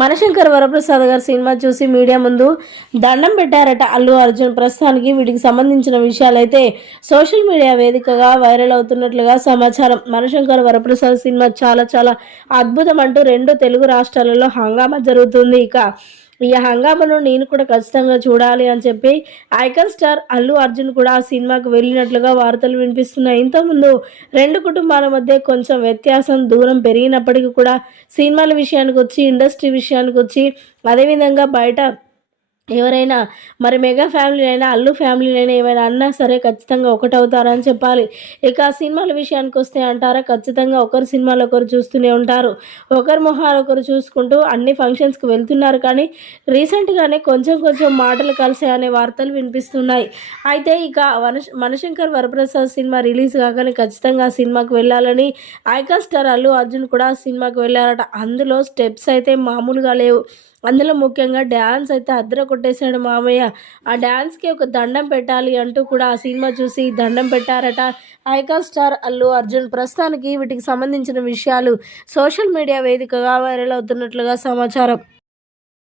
మనశంకర్ వరప్రసాద్ గారు సినిమా చూసి మీడియా ముందు దండం పెట్టారట అల్లు అర్జున్. ప్రస్తుతానికి వీటికి సంబంధించిన విషయాలైతే సోషల్ మీడియా వేదికగా వైరల్ అవుతున్నట్లుగా సమాచారం. మనశంకర్ వరప్రసాద్ సినిమా చాలా చాలా అద్భుతం అంటూ రెండు తెలుగు రాష్ట్రాలలో హంగామా జరుగుతుంది. ఇక ఈ హంగామాను నేను కూడా ఖచ్చితంగా చూడాలి అని చెప్పి ఐకన్ స్టార్ అల్లు అర్జున్ కూడా ఆ సినిమాకు వెళ్ళినట్లుగా వార్తలు వినిపిస్తున్నాయి. ఇంతకుముందు రెండు కుటుంబాల మధ్య కొంచెం వ్యత్యాసం దూరం పెరిగినప్పటికీ కూడా సినిమాల విషయానికి వచ్చి ఇండస్ట్రీ విషయానికి వచ్చి అదేవిధంగా బయట ఎవరైనా మరి మెగా ఫ్యామిలీ అయినా అల్లు ఫ్యామిలీ అయినా ఏమైనా అన్నా సరే ఖచ్చితంగా ఒకటవుతారని చెప్పాలి. ఇక ఆ సినిమాల విషయానికి వస్తే అంటారా ఖచ్చితంగా ఒకరు సినిమాలు ఒకరు చూస్తూనే ఉంటారు. ఒకరు మొహాలు ఒకరు చూసుకుంటూ అన్ని ఫంక్షన్స్కి వెళ్తున్నారు కానీ రీసెంట్గానే కొంచెం కొంచెం మాటలు కలిసాయి అనే వార్తలు వినిపిస్తున్నాయి. అయితే ఇక వన మనశంకర్ వరప్రసాద్ సినిమా రిలీజ్ కాగానే ఖచ్చితంగా ఆ సినిమాకి వెళ్ళాలని ఐకాన్ స్టార్ అల్లు అర్జున్ కూడా ఆ సినిమాకి వెళ్ళారట. అందులో స్టెప్స్ అయితే మామూలుగా లేవు. అందులో ముఖ్యంగా డ్యాన్స్ అయితే అద్దర కొట్టేశాడు మామయ్య. ఆ డ్యాన్స్కి ఒక దండం పెట్టాలి అంటూ కూడా ఆ సినిమా చూసి దండం పెట్టారట. ఐకాన్ స్టార్ అల్లు అర్జున్ ప్రస్తుతానికి వీటికి సంబంధించిన విషయాలు సోషల్ మీడియా వేదికగా వైరల్ అవుతున్నట్లుగా సమాచారం.